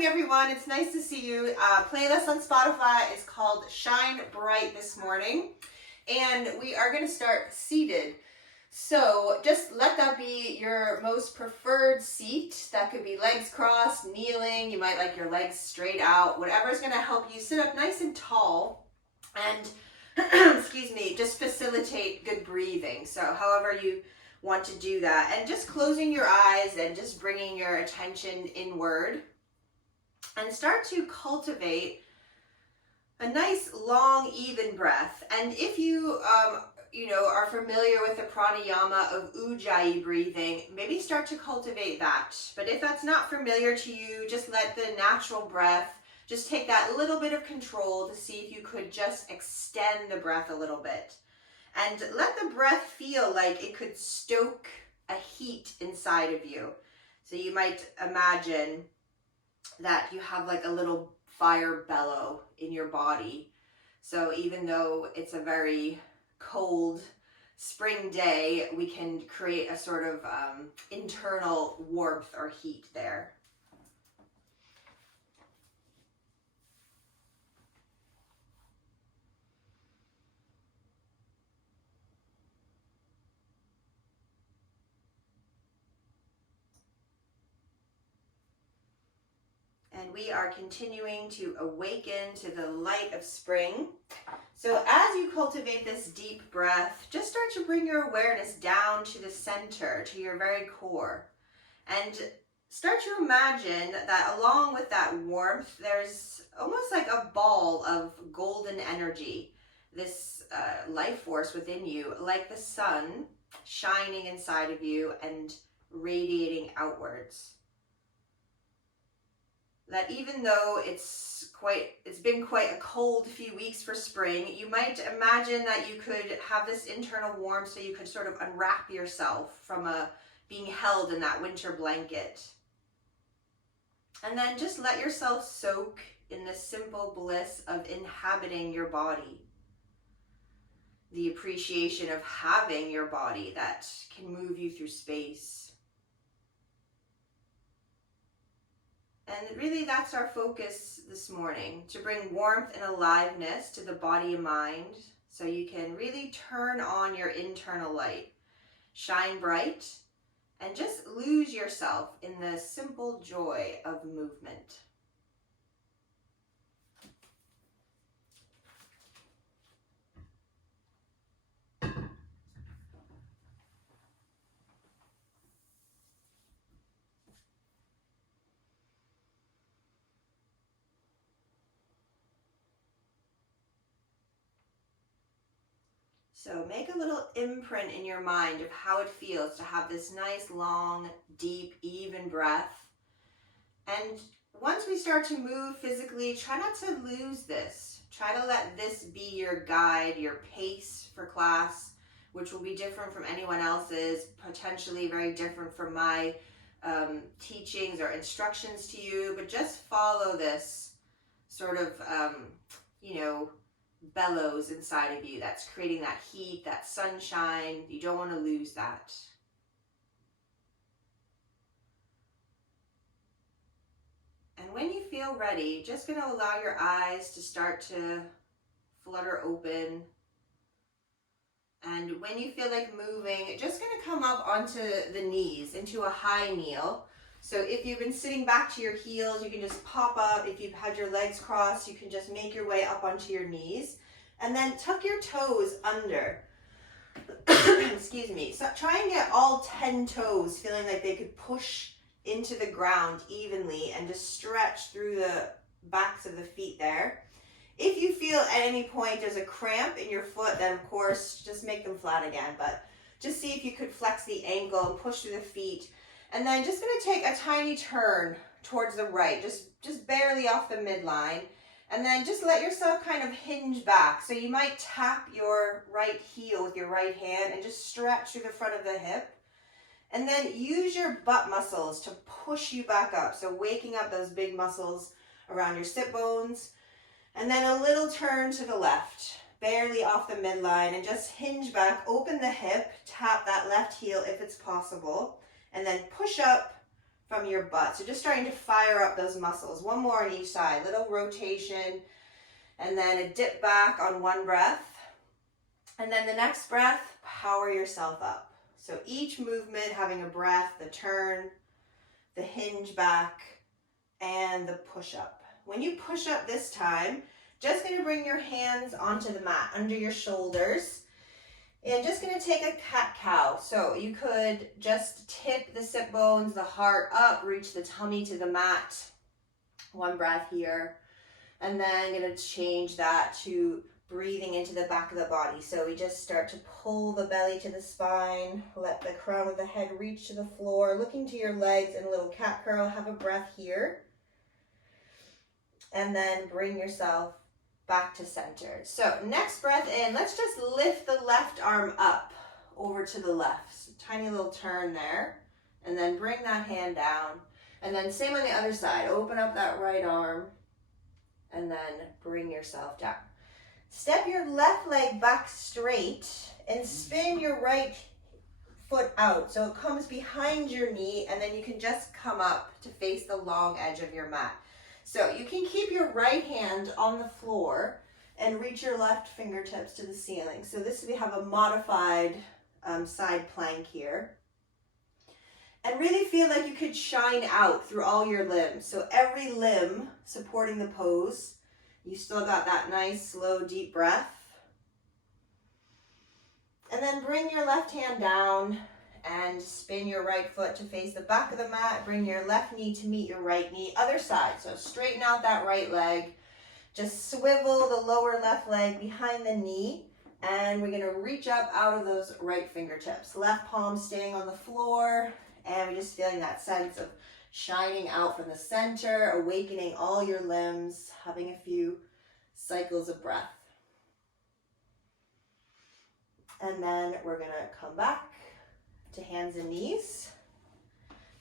morning, everyone. It's nice to see you. Playlist on Spotify is called Shine Bright this morning, and we are going to start seated. So just let that be your most preferred seat. That could be legs crossed, kneeling. You might like your legs straight out. Whatever is going to help you sit up nice and tall and, excuse me, just facilitate good breathing. So however you want to do that, and just closing your eyes and just bringing your attention inward and start to cultivate a nice long even breath. And if you are familiar with the pranayama of ujjayi breathing, maybe start to cultivate that. But if that's not familiar to you, just let the natural breath just take that little bit of control to see if you could just extend the breath a little bit. And let the breath feel like it could stoke a heat inside of you. So you might imagine that you have like a little fire bellow in your body. So even though it's a very cold spring day, we can create a sort of internal warmth or heat there. And we are continuing to awaken to the light of spring. So as you cultivate this deep breath, just start to bring your awareness down to the center, to your very core. And start to imagine that along with that warmth, there's almost like a ball of golden energy, this life force within you, like the sun shining inside of you and radiating outwards. That even though it's been quite a cold few weeks for spring, you might imagine that you could have this internal warmth so you could sort of unwrap yourself from being held in that winter blanket. And then just let yourself soak in the simple bliss of inhabiting your body. The appreciation of having your body that can move you through space. And really that's our focus this morning, to bring warmth and aliveness to the body and mind so you can really turn on your internal light, shine bright, and just lose yourself in the simple joy of movement. So make a little imprint in your mind of how it feels to have this nice, long, deep, even breath. And once we start to move physically, try not to lose this. Try to let this be your guide, your pace for class, which will be different from anyone else's, potentially very different from my teachings or instructions to you, but just follow this sort of, bellows inside of you that's creating that heat, that sunshine. You don't want to lose that. And when you feel ready, just going to allow your eyes to start to flutter open. And when you feel like moving, just going to come up onto the knees into a high kneel. So if you've been sitting back to your heels, you can just pop up. If you've had your legs crossed, you can just make your way up onto your knees. And then tuck your toes under. Excuse me. So try and get all 10 toes feeling like they could push into the ground evenly and just stretch through the backs of the feet there. If you feel at any point there's a cramp in your foot, then of course just make them flat again. But just see if you could flex the ankle and push through the feet. And then just going to take a tiny turn towards the right, just barely off the midline. And then just let yourself kind of hinge back. So you might tap your right heel with your right hand and just stretch through the front of the hip. And then use your butt muscles to push you back up. So waking up those big muscles around your sit bones. And then a little turn to the left, barely off the midline, and just hinge back, open the hip, tap that left heel if it's possible. And then push up from your butt. So just starting to fire up those muscles. One more on each side, little rotation, and then a dip back on one breath. And then the next breath, power yourself up. So each movement having a breath, the turn, the hinge back, and the push up. When you push up this time, just going to bring your hands onto the mat, under your shoulders, and just going to take a cat-cow. So you could just tip the sit bones, the heart up, reach the tummy to the mat. One breath here. And then going to change that to breathing into the back of the body. So we just start to pull the belly to the spine, let the crown of the head reach to the floor, looking to your legs in a little cat curl. Have a breath here. And then bring yourself back to center. So next breath in, let's just lift the left arm up over to the left. So tiny little turn there. And then bring that hand down. And then same on the other side. Open up that right arm. And then bring yourself down. Step your left leg back straight and spin your right foot out. So it comes behind your knee, and then you can just come up to face the long edge of your mat. So you can keep your right hand on the floor and reach your left fingertips to the ceiling. So this, we have a modified side plank here. And really feel like you could shine out through all your limbs. So every limb supporting the pose. You still got that nice, slow, deep breath. And then bring your left hand down and spin your right foot to face the back of the mat. Bring your left knee to meet your right knee. Other side. So straighten out that right leg. Just swivel the lower left leg behind the knee. And we're going to reach up out of those right fingertips. Left palm staying on the floor. And we're just feeling that sense of shining out from the center, awakening all your limbs, having a few cycles of breath. And then we're going to come back to hands and knees.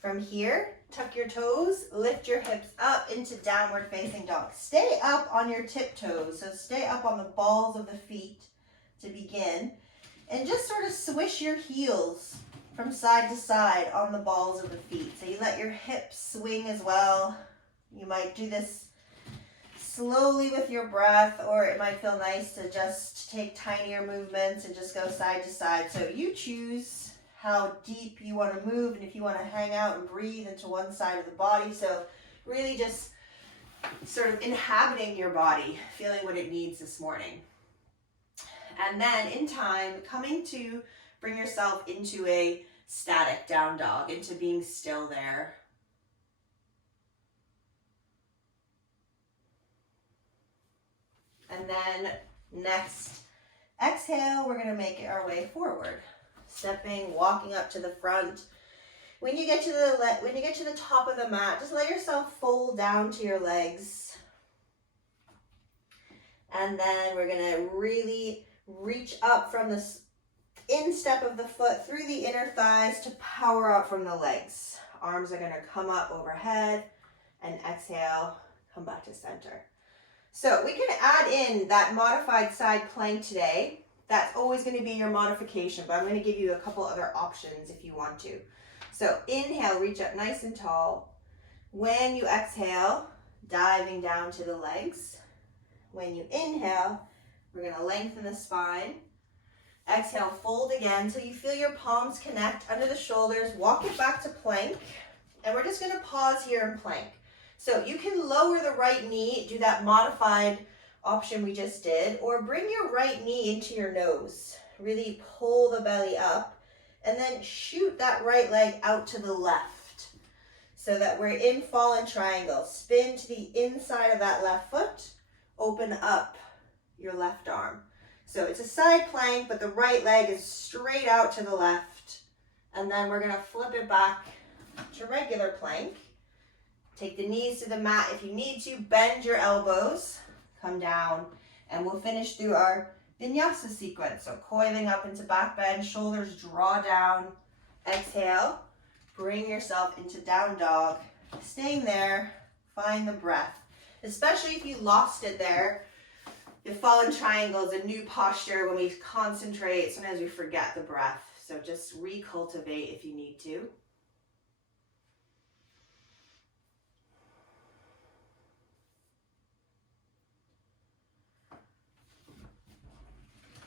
From here, tuck your toes, lift your hips up into downward facing dog. Stay up on your tiptoes, so stay up on the balls of the feet to begin. And just sort of swish your heels from side to side on the balls of the feet. So you let your hips swing as well. You might do this slowly with your breath, or it might feel nice to just take tinier movements and just go side to side. So you choose how deep you want to move and if you want to hang out and breathe into one side of the body. So really just sort of inhabiting your body, feeling what it needs this morning. And then in time, coming to bring yourself into a static down dog, into being still there. And then next exhale, we're going to make our way forward. Stepping, walking up to the front. When you get to the top of the mat, just let yourself fold down to your legs. And then we're going to really reach up from the instep of the foot through the inner thighs to power up from the legs. Arms are going to come up overhead, and exhale, come back to center. So we can add in that modified side plank today. That's always going to be your modification, but I'm going to give you a couple other options if you want to. So inhale, reach up nice and tall. When you exhale, diving down to the legs. When you inhale, we're going to lengthen the spine. Exhale, fold again until you feel your palms connect under the shoulders. Walk it back to plank. And we're just going to pause here in plank. So you can lower the right knee, do that modified option we just did, or bring your right knee into your nose. Really pull the belly up and then shoot that right leg out to the left so that we're in fallen triangle. Spin to the inside of that left foot. Open up your left arm. So it's a side plank, but the right leg is straight out to the left. And then we're going to flip it back to regular plank. Take the knees to the mat if you need to. Bend your elbows. Come down. And we'll finish through our vinyasa sequence. So coiling up into back bend. Shoulders draw down. Exhale. Bring yourself into down dog. Staying there. Find the breath. Especially if you lost it there. The fallen triangle is a new posture. When we concentrate, sometimes we forget the breath. So just recultivate if you need to.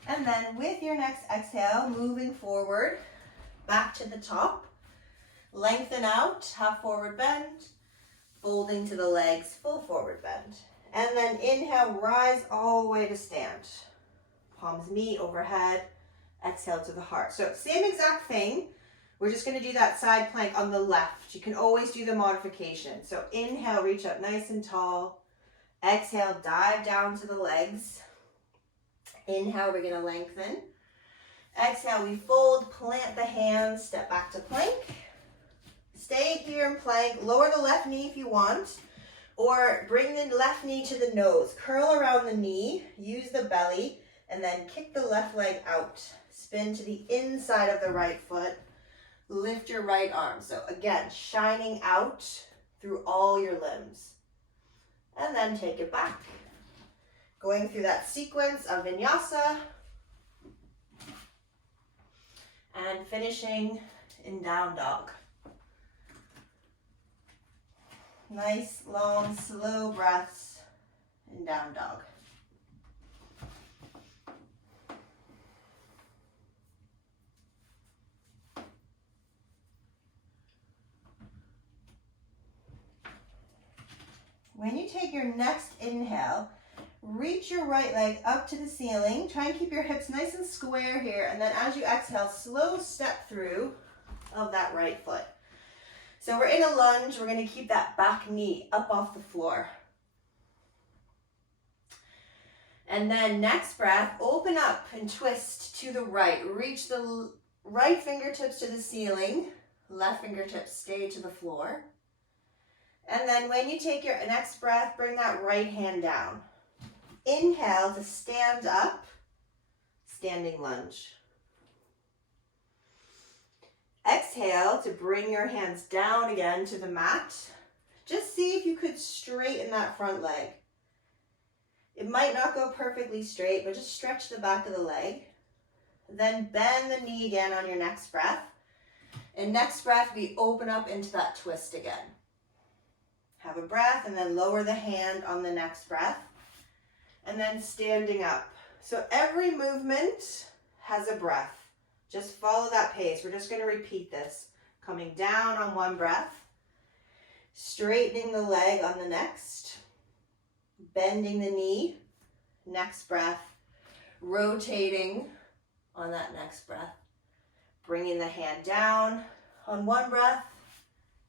And then with your next exhale, moving forward, back to the top. Lengthen out, half forward bend, folding to the legs, full forward bend. And then inhale, rise all the way to stand. Palms meet overhead, exhale to the heart. So same exact thing. We're just going to do that side plank on the left. You can always do the modification. So inhale, reach up nice and tall. Exhale, dive down to the legs. Inhale, we're going to lengthen. Exhale, we fold, plant the hands, step back to plank. Stay here in plank. Lower the left knee if you want, or bring the left knee to the nose. Curl around the knee, use the belly, and then kick the left leg out. Spin to the inside of the right foot. Lift your right arm. So again, shining out through all your limbs. And then take it back. Going through that sequence of vinyasa. And finishing in down dog. Nice, long, slow breaths in down dog. When you take your next inhale, reach your right leg up to the ceiling. Try and keep your hips nice and square here. And then as you exhale, slow step through of that right foot. So we're in a lunge. We're going to keep that back knee up off the floor. And then next breath, open up and twist to the right. Reach the right fingertips to the ceiling. Left fingertips stay to the floor. And then when you take your next breath, bring that right hand down. Inhale to stand up, standing lunge. Exhale to bring your hands down again to the mat. Just see if you could straighten that front leg. It might not go perfectly straight, but just stretch the back of the leg. Then bend the knee again on your next breath. And next breath, we open up into that twist again. Have a breath and then lower the hand on the next breath. And then standing up. So every movement has a breath. Just follow that pace. We're just going to repeat this. Coming down on one breath. Straightening the leg on the next. Bending the knee. Next breath. Rotating on that next breath. Bringing the hand down on one breath.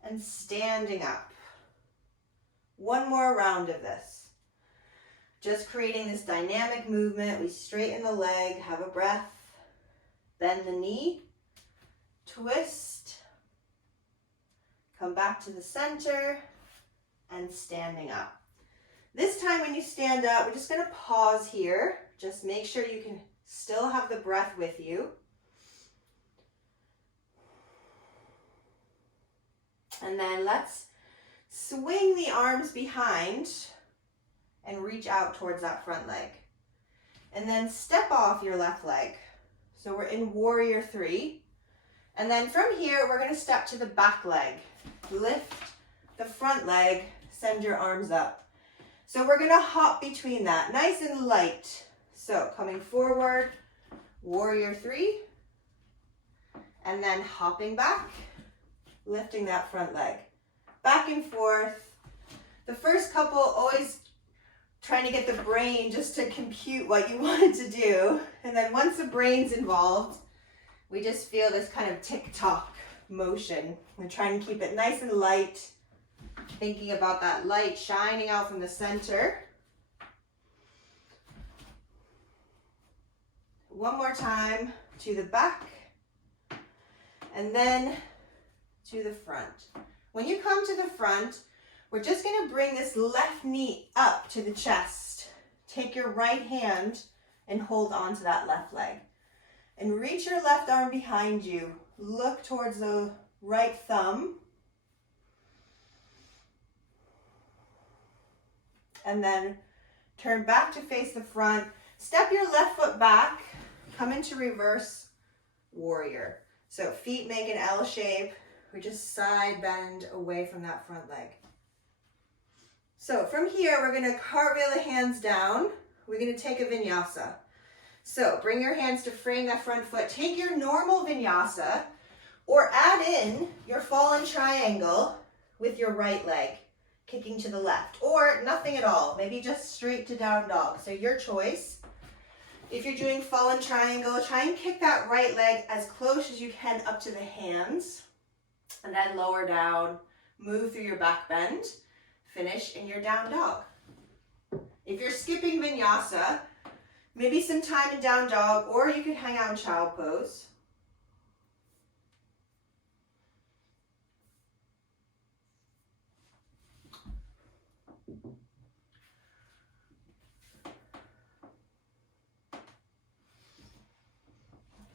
And standing up. One more round of this. Just creating this dynamic movement. We straighten the leg, have a breath, bend the knee, twist, come back to the center, and standing up. This time when you stand up, we're just going to pause here. Just make sure you can still have the breath with you. And then let's swing the arms behind and reach out towards that front leg. And then step off your left leg. So we're in warrior 3. And then from here, we're going to step to the back leg. Lift the front leg, send your arms up. So we're going to hop between that, nice and light. So coming forward, warrior 3. And then hopping back, lifting that front leg. Back and forth. The first couple, always trying to get the brain just to compute what you wanted to do. And then once the brain's involved, we just feel this kind of tick-tock motion. We're trying to keep it nice and light, thinking about that light shining out from the center. One more time to the back, and then to the front. When you come to the front, we're just going to bring this left knee up to the chest. Take your right hand and hold on to that left leg. And reach your left arm behind you. Look towards the right thumb. And then turn back to face the front. Step your left foot back. Come into reverse warrior. So feet make an L shape. We just side bend away from that front leg. So from here, we're going to cartwheel the hands down. We're going to take a vinyasa. So bring your hands to frame that front foot. Take your normal vinyasa or add in your fallen triangle with your right leg kicking to the left, or nothing at all, maybe just straight to down dog. So your choice. If you're doing fallen triangle, try and kick that right leg as close as you can up to the hands, and then lower down, move through your back bend, finish in your down dog. If you're skipping vinyasa, maybe some time in down dog, or you could hang out in child pose.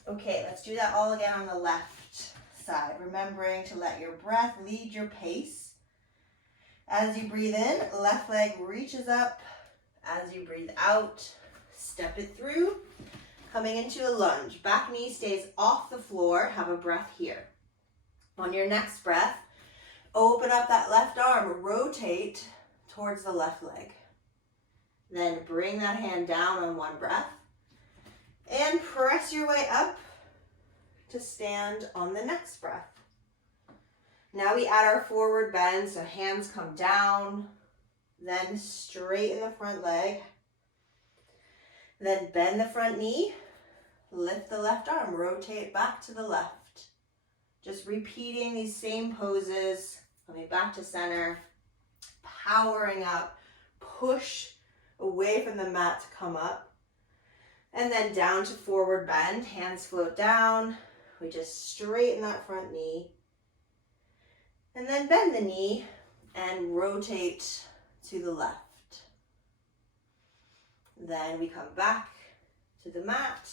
Okay, let's do that all again on the left side, remembering to let your breath lead your pace. As you breathe in, left leg reaches up. As you breathe out, step it through, coming into a lunge. Back knee stays off the floor, have a breath here. On your next breath, open up that left arm, rotate towards the left leg. Then bring that hand down on one breath. And press your way up to stand on the next breath. Now we add our forward bend, so hands come down, then straighten the front leg. Then bend the front knee, lift the left arm, rotate back to the left. Just repeating these same poses, coming back to center, powering up, push away from the mat to come up. And then down to forward bend, hands float down. We just straighten that front knee. And then bend the knee and rotate to the left. Then we come back to the mat.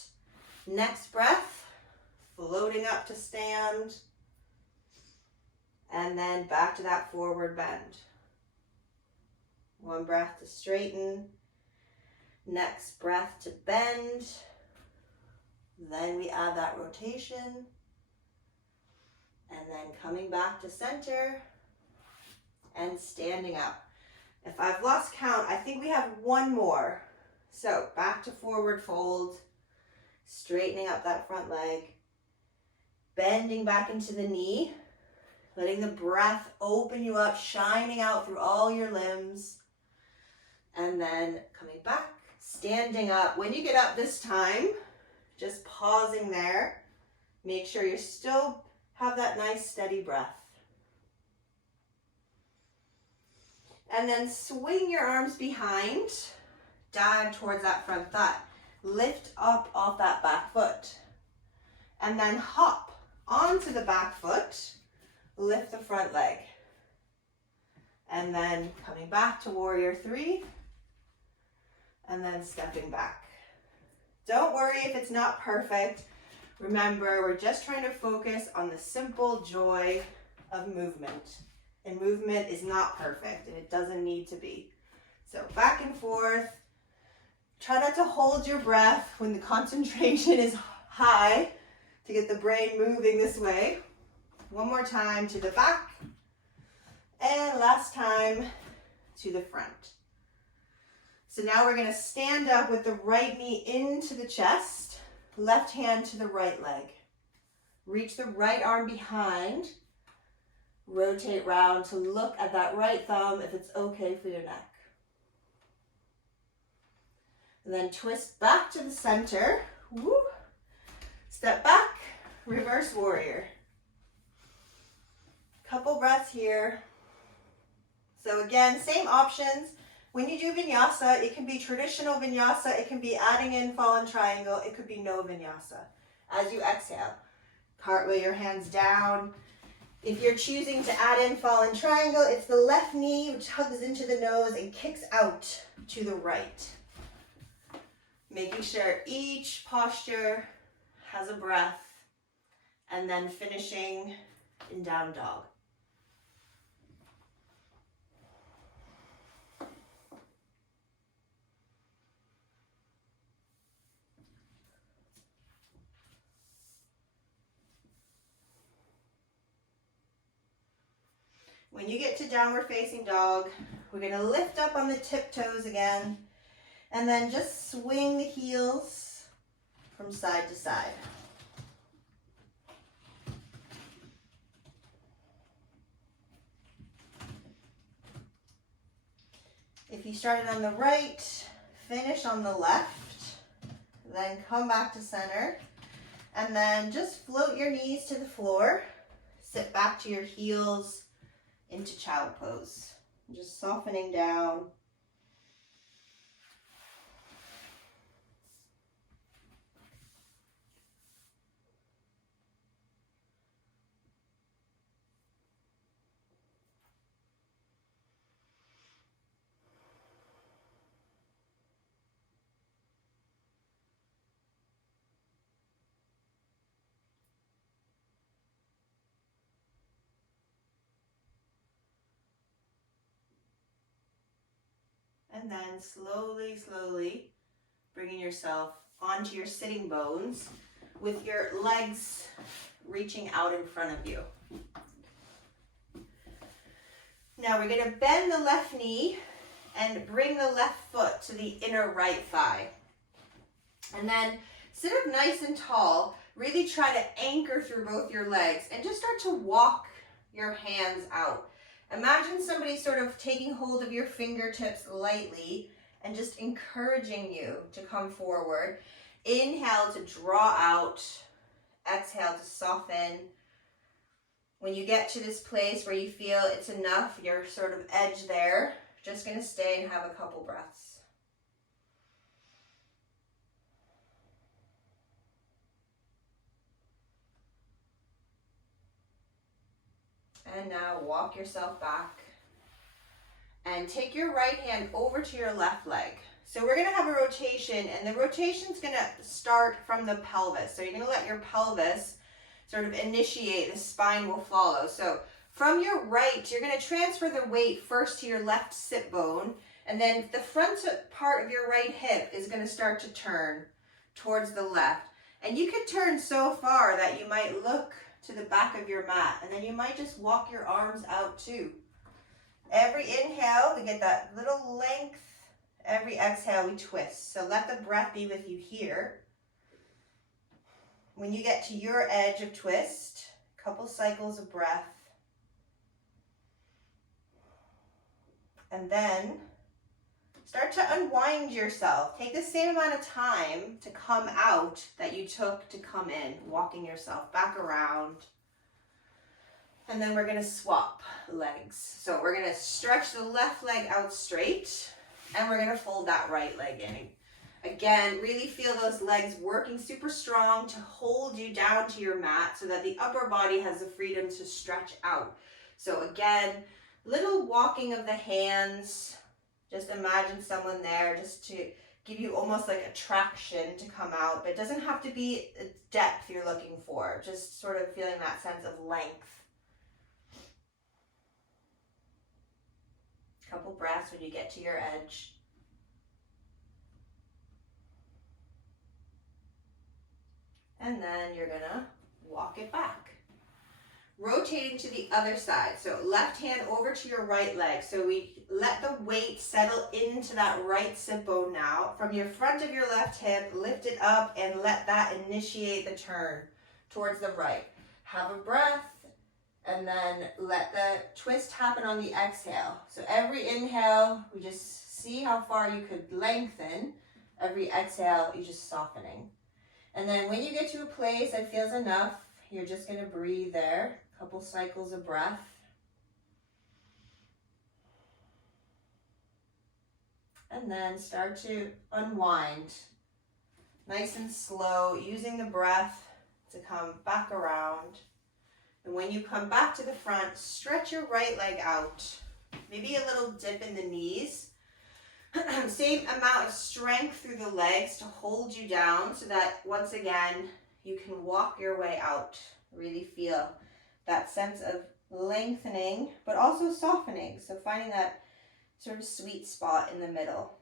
Next breath, floating up to stand. And then back to that forward bend. One breath to straighten. Next breath to bend. Then we add that rotation. And then coming back to center and standing up. If I've lost count, I think we have one more. So back to forward fold, straightening up that front leg, bending back into the knee, letting the breath open you up, shining out through all your limbs. And then coming back. Standing up. When you get up this time, just pausing there. Make sure you still have that nice steady breath. And then swing your arms behind, dive towards that front thigh. Lift up off that back foot. And then hop onto the back foot, lift the front leg. And then coming back to warrior three. And then stepping back. Don't worry if it's not perfect. Remember, we're just trying to focus on the simple joy of movement. And movement is not perfect, and it doesn't need to be. So back and forth. Try not to hold your breath when the concentration is high to get the brain moving this way. One more time to the back. And last time to the front. So now we're going to stand up with the right knee into the chest, left hand to the right leg. Reach the right arm behind. Rotate round to look at that right thumb if it's okay for your neck. And then twist back to the center. Woo. Step back, reverse warrior. Couple breaths here. So again, same options. When you do vinyasa, it can be traditional vinyasa, it can be adding in fallen triangle, it could be no vinyasa. As you exhale, cartwheel your hands down. If you're choosing to add in fallen triangle, it's the left knee which hugs into the nose and kicks out to the right. Making sure each posture has a breath, and then finishing in down dog. When you get to downward facing dog, we're going to lift up on the tiptoes again, and then just swing the heels from side to side. If you started on the right, finish on the left, then come back to center, and then just float your knees to the floor, sit back to your heels into child pose. Just softening down. And then slowly, slowly bringing yourself onto your sitting bones with your legs reaching out in front of you. Now we're going to bend the left knee and bring the left foot to the inner right thigh. And then sit up nice and tall. Really try to anchor through both your legs and just start to walk your hands out. Imagine somebody sort of taking hold of your fingertips lightly and just encouraging you to come forward. Inhale to draw out. Exhale to soften. When you get to this place where you feel it's enough, your sort of edge there, just going to stay and have a couple breaths. And now walk yourself back and take your right hand over to your left leg. So we're going to have a rotation, and the rotation is going to start from the pelvis. So you're going to let your pelvis sort of initiate, the spine will follow. So from your right, you're going to transfer the weight first to your left sit bone, and then the front part of your right hip is going to start to turn towards the left. And you could turn so far that you might look to the back of your mat, and then you might just walk your arms out too. Every inhale, we get that little length. Every exhale, we twist. So let the breath be with you here. When you get to your edge of twist, a couple cycles of breath. And then start to unwind yourself. Take the same amount of time to come out that you took to come in, walking yourself back around. And then we're going to swap legs. So we're going to stretch the left leg out straight, and we're going to fold that right leg in. Again, really feel those legs working super strong to hold you down to your mat so that the upper body has the freedom to stretch out. So again, little walking of the hands. Just imagine someone there just to give you almost like a traction to come out, but it doesn't have to be a depth you're looking for. Just sort of feeling that sense of length. Couple breaths when you get to your edge. And then you're gonna walk it back. Rotating to the other side. So left hand over to your right leg. So we let the weight settle into that right sit bone now. From your front of your left hip, lift it up and let that initiate the turn towards the right. Have a breath. And then let the twist happen on the exhale. So every inhale, we just see how far you could lengthen. Every exhale, you're just softening. And then when you get to a place that feels enough, you're just going to breathe there. A couple cycles of breath. And then start to unwind. Nice and slow, using the breath to come back around. And when you come back to the front, stretch your right leg out. Maybe a little dip in the knees. Same amount of strength through the legs to hold you down so that once again, you can walk your way out. Really feel that sense of lengthening, but also softening. So finding that sort of sweet spot in the middle.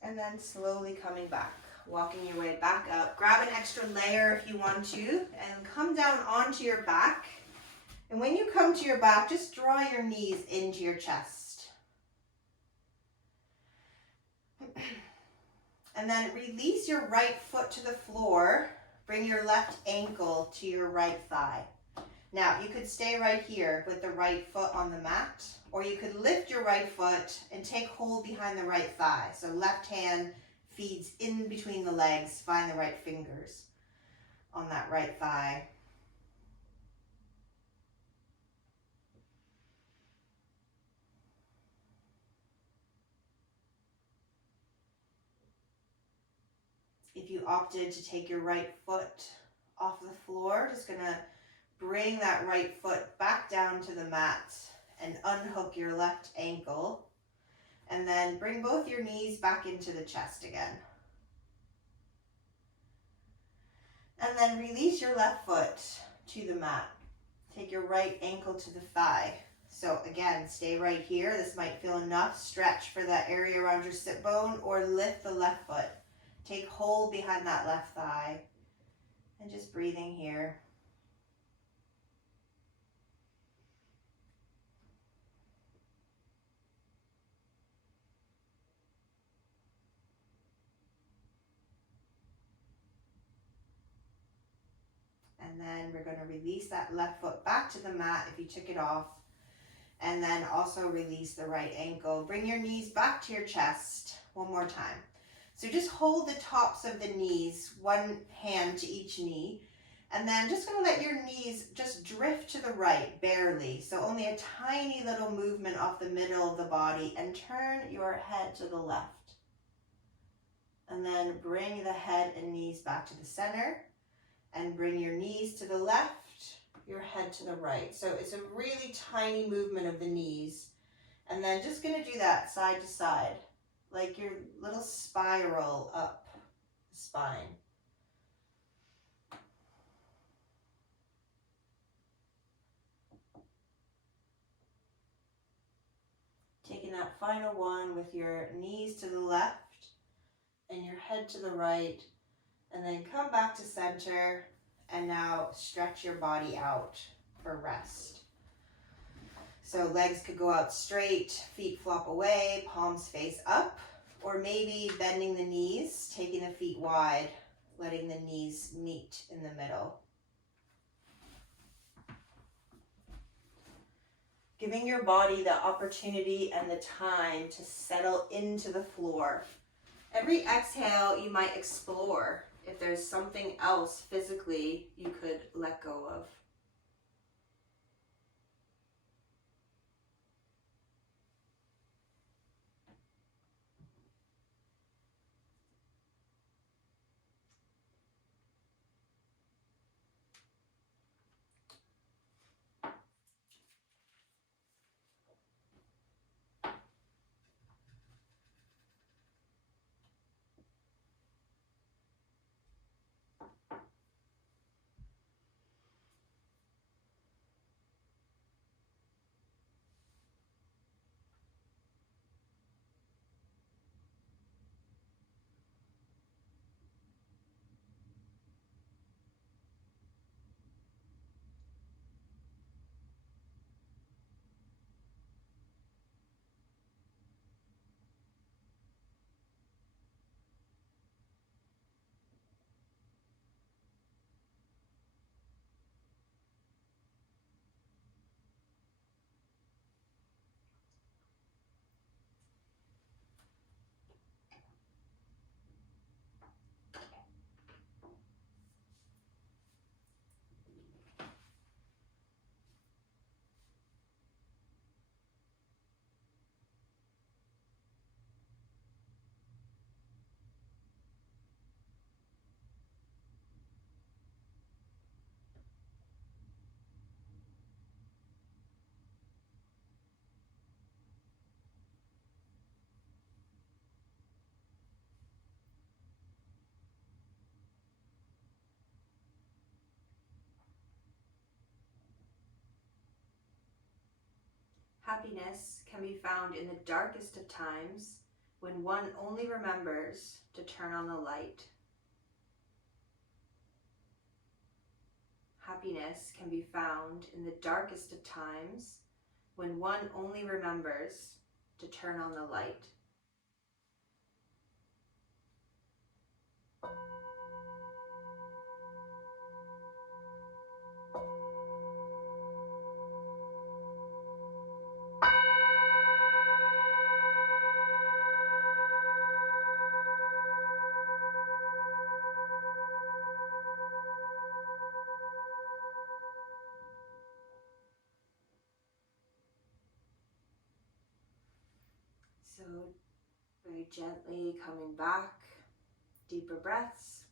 And then slowly coming back. walking your way back up. Grab an extra layer if you want to, and come down onto your back. And when you come to your back, just draw your knees into your chest. And then release your right foot to the floor. Bring your left ankle to your right thigh. Now, you could stay right here with the right foot on the mat, or you could lift your right foot and take hold behind the right thigh. So left hand feeds in between the legs, find the right fingers on that right thigh. If you opted to take your right foot off the floor, just gonna bring that right foot back down to the mat and unhook your left ankle. And then bring both your knees back into the chest again. And then release your left foot to the mat. Take your right ankle to the thigh. So again, stay right here. This might feel enough. Stretch for that area around your sit bone, or lift the left foot. Take hold behind that left thigh. And just breathing here. And then we're going to release that left foot back to the mat if you took it off. And then also release the right ankle. Bring your knees back to your chest one more time. So just hold the tops of the knees, one hand to each knee. And then just going to let your knees just drift to the right, barely. So only a tiny little movement off the middle of the body, and turn your head to the left. And then bring the head and knees back to the center. And bring your knees to the left, your head to the right. So it's a really tiny movement of the knees. And then just gonna do that side to side, like your little spiral up the spine. Taking that final one with your knees to the left and your head to the right. And then come back to center, and now stretch your body out for rest. So legs could go out straight, feet flop away, palms face up, or maybe bending the knees, taking the feet wide, letting the knees meet in the middle. Giving your body the opportunity and the time to settle into the floor. Every exhale, you might explore if there's something else physically you could let go of. Happiness can be found in the darkest of times, when one only remembers to turn on the light. happiness can be found in the darkest of times when one only remembers to turn on the light. So very gently coming back, deeper breaths,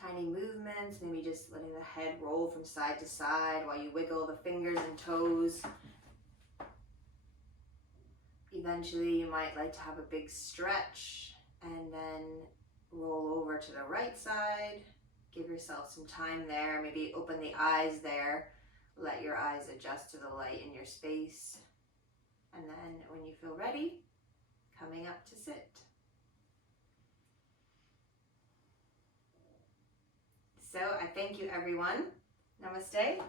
tiny movements, maybe just letting the head roll from side to side while you wiggle the fingers and toes. Eventually you might like to have a big stretch and then roll over to the right side. Give yourself some time there, maybe open the eyes there. Let your eyes adjust to the light in your space. And then when you feel ready, coming up to sit. So I thank you everyone. Namaste.